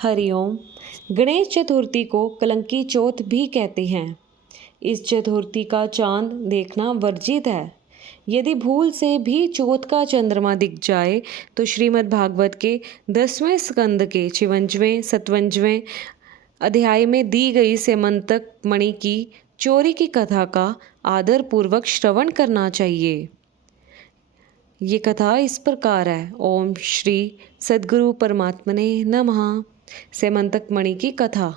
हरिओम। गणेश चतुर्थी को कलंकी चौथ भी कहते हैं। इस चतुर्थी का चांद देखना वर्जित है। यदि भूल से भी चौथ का चंद्रमा दिख जाए तो श्रीमद् भागवत के 10वें स्कंद के 56वें 57वें अध्याय में दी गई सेमंतक मणि की चोरी की कथा का आदर पूर्वक श्रवण करना चाहिए। ये कथा इस प्रकार है। ओम श्री सद्गुरु परमात्मने नमः। सेमंतक मणि की कथा।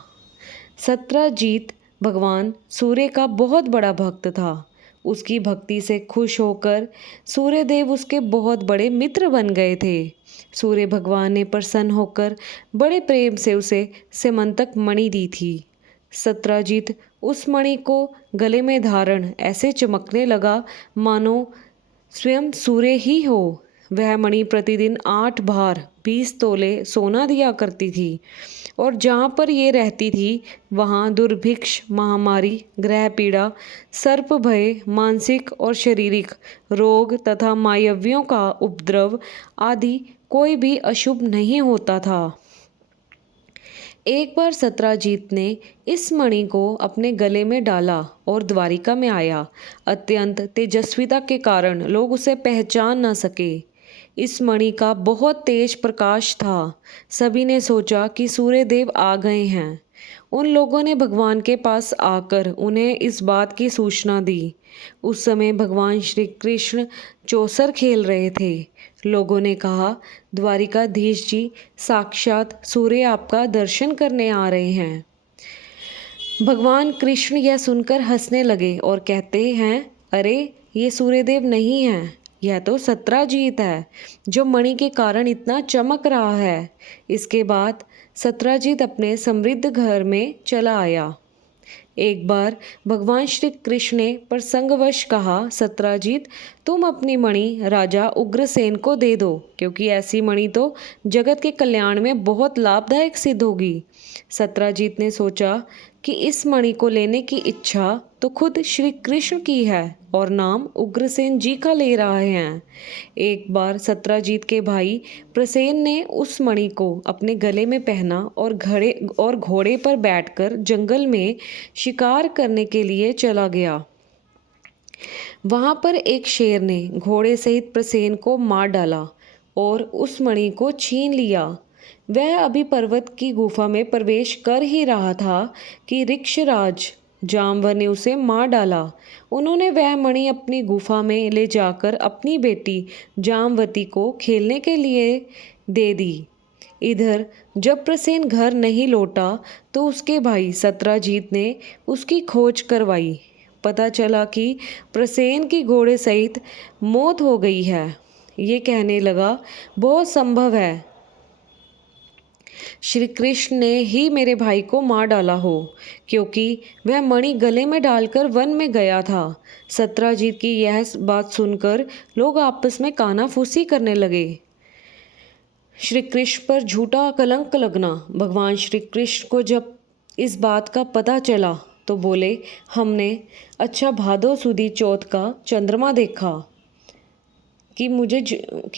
सत्रजीत भगवान सूर्य का बहुत बड़ा भक्त था। उसकी भक्ति से खुश होकर सूर्यदेव उसके बहुत बड़े मित्र बन गए थे। सूर्य भगवान ने प्रसन्न होकर बड़े प्रेम से उसे सेमंतक मणि दी थी। सत्रजीत उस मणि को गले में धारण ऐसे चमकने लगा मानो स्वयं सूर्य ही हो। वह मणि प्रतिदिन 8 बार 20 तोले सोना दिया करती थी और जहाँ पर ये रहती थी वहाँ दुर्भिक्ष, महामारी, ग्रह पीड़ा, सर्प भय, मानसिक और शारीरिक रोग तथा मायावियों का उपद्रव आदि कोई भी अशुभ नहीं होता था। एक बार सत्रजीत ने इस मणि को अपने गले में डाला और द्वारिका में आया। अत्यंत तेजस्विता के कारण लोग उसे पहचान न सके। इस मणि का बहुत तेज प्रकाश था। सभी ने सोचा कि सूर्यदेव आ गए हैं। उन लोगों ने भगवान के पास आकर उन्हें इस बात की सूचना दी। उस समय भगवान श्री कृष्ण चौसर खेल रहे थे। लोगों ने कहा, द्वारिकाधीश जी, साक्षात सूर्य आपका दर्शन करने आ रहे हैं। भगवान कृष्ण यह सुनकर हंसने लगे और कहते हैं, अरे ये सूर्यदेव नहीं है, यह तो सत्रजीत है जो मणि के कारण इतना चमक रहा है। इसके बाद सत्रजीत अपने समृद्ध घर में चला आया। एक बार भगवान श्री कृष्ण ने प्रसंगवश कहा, सत्रजीत, तुम अपनी मणि राजा उग्रसेन को दे दो, क्योंकि ऐसी मणि तो जगत के कल्याण में बहुत लाभदायक सिद्ध होगी। सत्रजीत ने सोचा कि इस मणि को लेने की इच्छा तो खुद श्री कृष्ण की है और नाम उग्रसेन जी का ले रहे हैं। एक बार सत्रजीत के भाई प्रसेन ने उस मणि को अपने गले में पहना और घोड़े पर बैठकर जंगल में शिकार करने के लिए चला गया। वहां पर एक शेर ने घोड़े सहित प्रसेन को मार डाला और उस मणि को छीन लिया। वह अभी पर्वत की गुफा में प्रवेश कर ही रहा था कि ऋक्षराज जामवंत ने उसे मार डाला। उन्होंने वह मणि अपनी गुफा में ले जाकर अपनी बेटी जामवती को खेलने के लिए दे दी। इधर जब प्रसेन घर नहीं लौटा तो उसके भाई सत्रजीत ने उसकी खोज करवाई। पता चला कि प्रसेन की घोड़े सहित मौत हो गई है। ये कहने लगा, बहुत संभव है श्री कृष्ण ने ही मेरे भाई को मार डाला हो, क्योंकि वह मणि गले में डालकर वन में गया था। सत्रजीत की यह बात सुनकर लोग आपस में कानाफूसी करने लगे। श्री कृष्ण पर झूठा कलंक लगना। भगवान श्री कृष्ण को जब इस बात का पता चला तो बोले, हमने अच्छा भादो सुदी चौथ का चंद्रमा देखा कि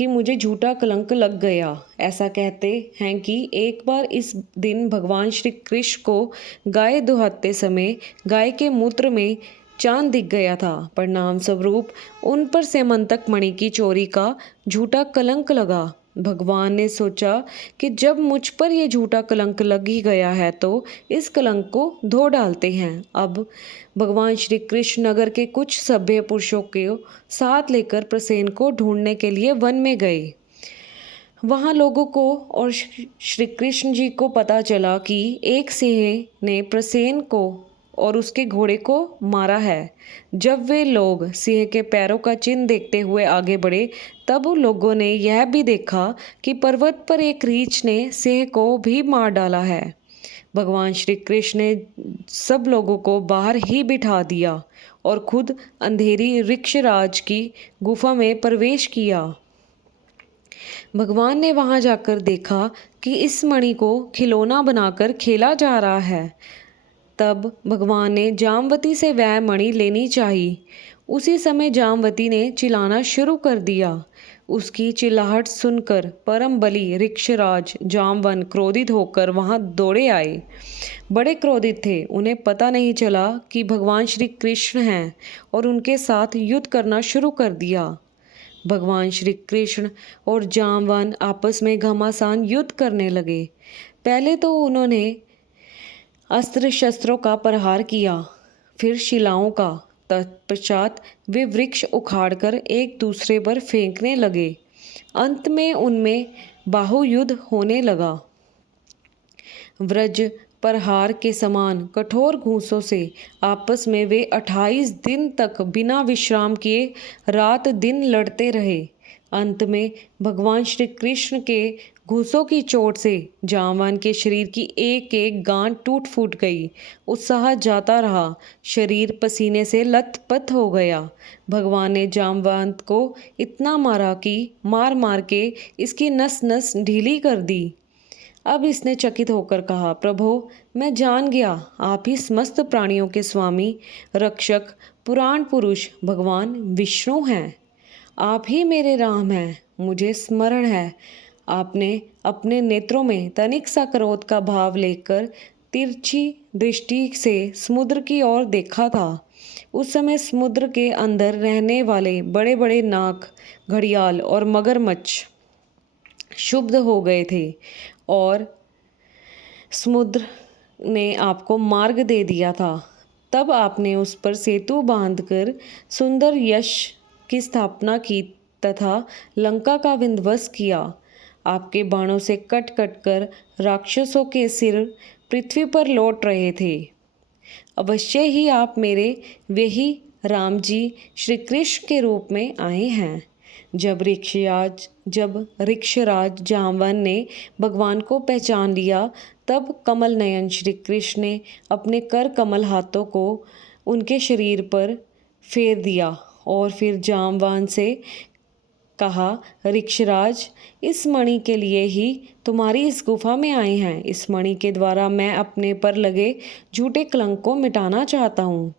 मुझे झूठा कलंक लग गया। ऐसा कहते हैं कि एक बार इस दिन भगवान श्री कृष्ण को गाय दुहाते समय गाय के मूत्र में चांद दिख गया था। परिणाम स्वरूप उन पर सेमंतक मणि की चोरी का झूठा कलंक लगा। भगवान ने सोचा कि जब मुझ पर यह झूठा कलंक लग ही गया है तो इस कलंक को धो डालते हैं। अब भगवान श्री कृष्ण नगर के कुछ सभ्य पुरुषों के साथ लेकर प्रसेन को ढूंढने के लिए वन में गए। वहाँ लोगों को और श्री कृष्ण जी को पता चला कि एक सिंह ने प्रसेन को और उसके घोड़े को मारा है। जब वे लोग सिंह के पैरों का चिन्ह देखते हुए आगे बढ़े तब लोगों ने यह भी देखा कि पर्वत पर एक रीछ ने सिंह को भी मार डाला है। भगवान श्री कृष्ण ने सब लोगों को बाहर ही बिठा दिया और खुद अंधेरी ऋक्षराज की गुफा में प्रवेश किया। भगवान ने वहां जाकर देखा कि इस मणि को खिलौना बनाकर खेला जा रहा है। तब भगवान ने जामवती से वह मणि लेनी चाहिए। उसी समय जामवती ने चिल्लाना शुरू कर दिया। उसकी चिल्लाहट सुनकर परम बली ऋक्षराज जामवन क्रोधित होकर वहां दौड़े आए। बड़े क्रोधित थे। उन्हें पता नहीं चला कि भगवान श्री कृष्ण हैं और उनके साथ युद्ध करना शुरू कर दिया। भगवान श्री कृष्ण और जामवन आपस में घमासान युद्ध करने लगे। पहले तो उन्होंने अस्त्र शस्त्रों का प्रहार किया, फिर शिलाओं का। तत्पश्चात वे वृक्ष उखाड़कर एक दूसरे पर फेंकने लगे। अंत में उनमें बाहुयुद्ध होने लगा। व्रज प्रहार के समान कठोर घूंसों से आपस में वे 28 दिन तक बिना विश्राम किए रात दिन लड़ते रहे। अंत में भगवान श्री कृष्ण के घूंसों की चोट से जामवान के शरीर की एक एक गांठ टूट फूट गई। उत्साह जाता रहा, शरीर पसीने से लथपथ हो गया। भगवान ने जामवान को इतना मारा कि मार मार के इसकी नस नस ढीली कर दी। अब इसने चकित होकर कहा, प्रभो, मैं जान गया आप ही समस्त प्राणियों के स्वामी, रक्षक, पुराण पुरुष भगवान विष्णु हैं। आप ही मेरे राम हैं। मुझे स्मरण है आपने अपने नेत्रों में तनिक सा क्रोध का भाव लेकर तिरछी दृष्टि से समुद्र की ओर देखा था। उस समय समुद्र के अंदर रहने वाले बड़े बड़े नाग, घड़ियाल और मगरमच्छ क्षुब्ध हो गए थे और समुद्र ने आपको मार्ग दे दिया था। तब आपने उस पर सेतु बांधकर सुंदर यश की स्थापना की तथा लंका का विध्वंस किया। आपके बाणों से कट कट कर राक्षसों के सिर पृथ्वी पर लौट रहे थे। अवश्य ही आप मेरे वही राम जी श्री कृष्ण के रूप में आए हैं। जब ऋक्षराज जामवन ने भगवान को पहचान लिया, तब कमल नयन श्री कृष्ण ने अपने कर कमल हाथों को उनके शरीर पर फेर दिया और फिर जामवान से कहा, ऋक्षराज, इस मणि के लिए ही तुम्हारी इस गुफा में आए हैं। इस मणि के द्वारा मैं अपने पर लगे झूठे कलंक को मिटाना चाहता हूँ।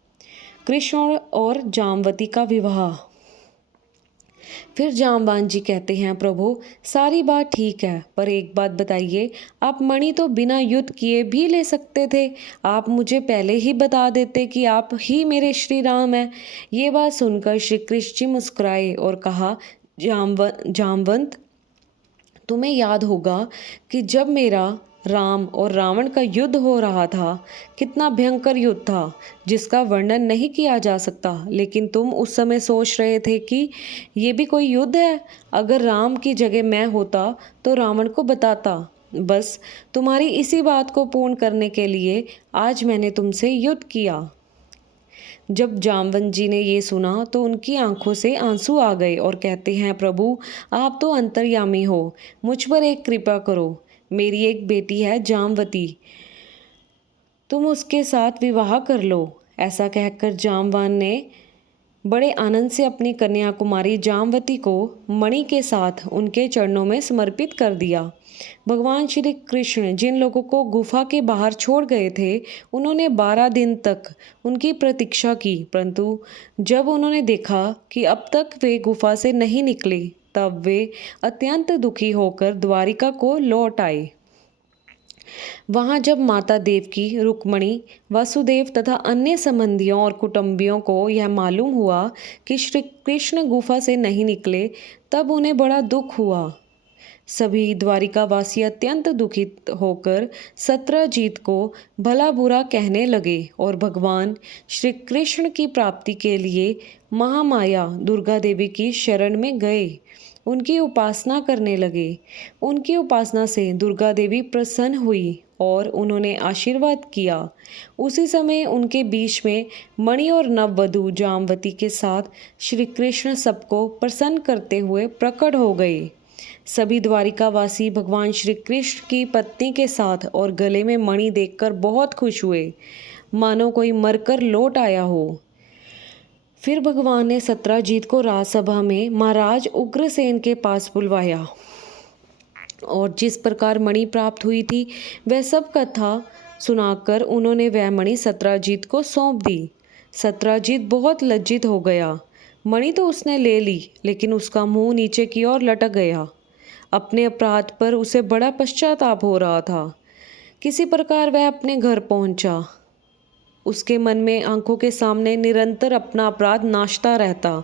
कृष्ण और जामवती का विवाह। फिर जामवान जी कहते हैं, प्रभु, सारी बात ठीक है, पर एक बात बताइए, आप मणि तो बिना युद्ध किए भी ले सकते थे। आप मुझे पहले ही बता देते कि आप ही मेरे श्री राम हैं। ये बात सुनकर श्री कृष्ण जी मुस्कुराए और कहा, जामवंत, तुम्हें याद होगा कि जब मेरा राम और रावण का युद्ध हो रहा था, कितना भयंकर युद्ध था जिसका वर्णन नहीं किया जा सकता। लेकिन तुम उस समय सोच रहे थे कि ये भी कोई युद्ध है। अगर राम की जगह मैं होता तो रावण को बताता। बस तुम्हारी इसी बात को पूर्ण करने के लिए आज मैंने तुमसे युद्ध किया। जब जामवंत जी ने ये सुना तो उनकी आंखों से आंसू आ गए और कहते हैं, प्रभु, आप तो अंतर्यामी हो, मुझ पर एक कृपा करो। मेरी एक बेटी है जामवती, तुम उसके साथ विवाह कर लो। ऐसा कहकर जामवान ने बड़े आनंद से अपनी कन्या कुमारी जामवती को मणि के साथ उनके चरणों में समर्पित कर दिया। भगवान श्री कृष्ण जिन लोगों को गुफा के बाहर छोड़ गए थे, उन्होंने 12 दिन तक उनकी प्रतीक्षा की, परंतु जब उन्होंने देखा कि अब तक वे गुफा से नहीं निकले, तब वे अत्यंत दुखी होकर द्वारिका को लौट आए। वहां जब माता देवकी, रुक्मणी, वासुदेव तथा अन्य संबंधियों और कुटुंबियों को यह मालूम हुआ कि श्री कृष्ण गुफा से नहीं निकले, तब उन्हें बड़ा दुख हुआ। सभी द्वारिकावासी अत्यंत दुखित होकर सत्रजीत को भला बुरा कहने लगे और भगवान श्री कृष्ण की प्राप्ति के लिए महामाया दुर्गा देवी की शरण में गए, उनकी उपासना करने लगे। उनकी उपासना से दुर्गा देवी प्रसन्न हुई और उन्होंने आशीर्वाद किया। उसी समय उनके बीच में मणि और नववधू जामवती के साथ श्री कृष्ण सबको प्रसन्न करते हुए प्रकट हो गए। सभी द्वारिकावासी भगवान श्री कृष्ण की पत्नी के साथ और गले में मणि देखकर बहुत खुश हुए, मानो कोई मरकर लौट आया हो। फिर भगवान ने सत्रजीत को राजसभा में महाराज उग्रसेन के पास बुलवाया और जिस प्रकार मणि प्राप्त हुई थी वह सब कथा सुनाकर उन्होंने वह मणि सत्रजीत को सौंप दी। सत्रजीत बहुत लज्जित हो गया। मणि तो उसने ले ली, लेकिन उसका मुंह नीचे की ओर लटक गया। अपने अपराध पर उसे बड़ा पश्चाताप हो रहा था। किसी प्रकार वह अपने घर पहुंचा। उसके मन में आंखों के सामने निरंतर अपना अपराध नाचता रहता।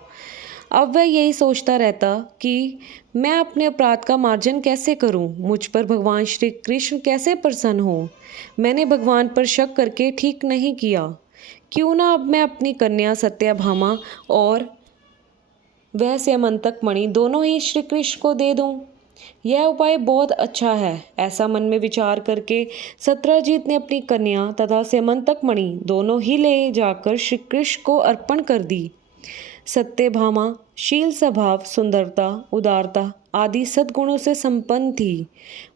अब वह यही सोचता रहता कि मैं अपने अपराध का मार्जन कैसे करूं, मुझ पर भगवान श्री कृष्ण कैसे प्रसन्न हो। मैंने भगवान पर शक करके ठीक नहीं किया। क्यों ना अब मैं अपनी कन्या सत्यभामा और वह स्यमंतक मणि दोनों ही श्री कृष्ण को दे दूं। यह उपाय बहुत अच्छा है। ऐसा मन में विचार करके सत्यजीत ने अपनी कन्या तथा स्यमंतक मणि दोनों ही ले जाकर श्री कृष्ण को अर्पण कर दी। सत्यभामा शील स्वभाव, सुंदरता, उदारता आदि सद्गुणों से संपन्न थी।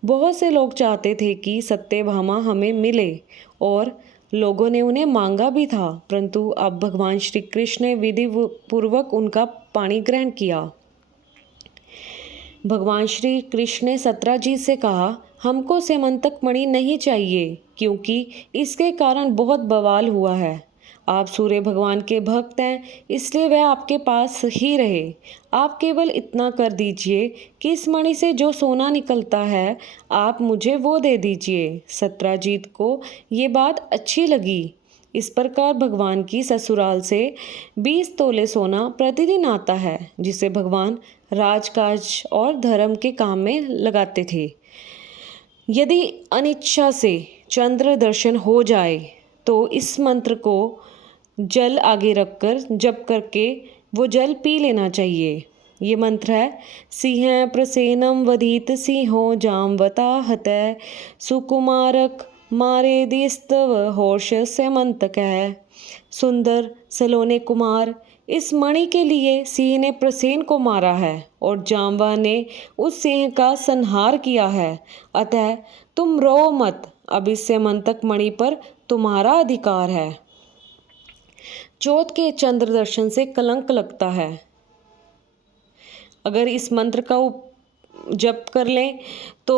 बहुत से लोग चाहते थे कि सत्यभामा हमें मिले और लोगों ने उन्हें मांगा भी था, परंतु अब भगवान श्री कृष्ण ने विधि पूर्वक उनका पाणी ग्रहण किया। भगवान श्री कृष्ण ने सत्यजीत से कहा, हमको स्यमंतक मणि नहीं चाहिए, क्योंकि इसके कारण बहुत बवाल हुआ है। आप सूर्य भगवान के भक्त हैं, इसलिए वह आपके पास ही रहे। आप केवल इतना कर दीजिए कि इस मणि से जो सोना निकलता है आप मुझे वो दे दीजिए। सत्यजीत को ये बात अच्छी लगी। इस प्रकार भगवान की ससुराल से 20 तोले सोना प्रतिदिन आता है, जिसे भगवान राजकाज और धर्म के काम में लगाते थे। यदि अनिच्छा से चंद्र दर्शन हो जाए तो इस मंत्र को जल आगे रखकर जप करके वो जल पी लेना चाहिए। ये मंत्र है, सिंह प्रसेनम वधित सिंहो जामवता हतः सुकुमारक मारे दिस्तव होश स्यमंतक है। सुंदर सलोने कुमार, इस मणि के लिए सिंह ने प्रसेन को मारा है और जामवा ने उस सिंह का संहार किया है। अतः तुम रो मत, अब इस स्यमंतक मणि पर तुम्हारा अधिकार है। चौथ के चंद्र दर्शन से कलंक लगता है। अगर इस मंत्र का जप कर लें तो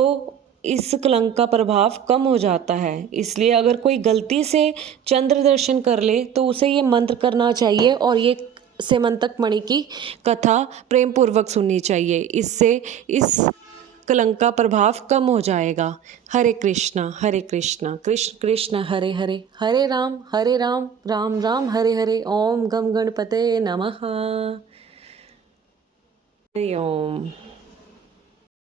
इस कलंक का प्रभाव कम हो जाता है। इसलिए अगर कोई गलती से चंद्र दर्शन कर ले तो उसे ये मंत्र करना चाहिए और ये स्यमंतक मणि की कथा प्रेम पूर्वक सुननी चाहिए। इससे इस कलंक का प्रभाव कम हो जाएगा। हरे कृष्णा कृष्ण कृष्ण हरे हरे, हरे राम राम राम हरे हरे। ओम गम गणपते नमः। हरि ओम।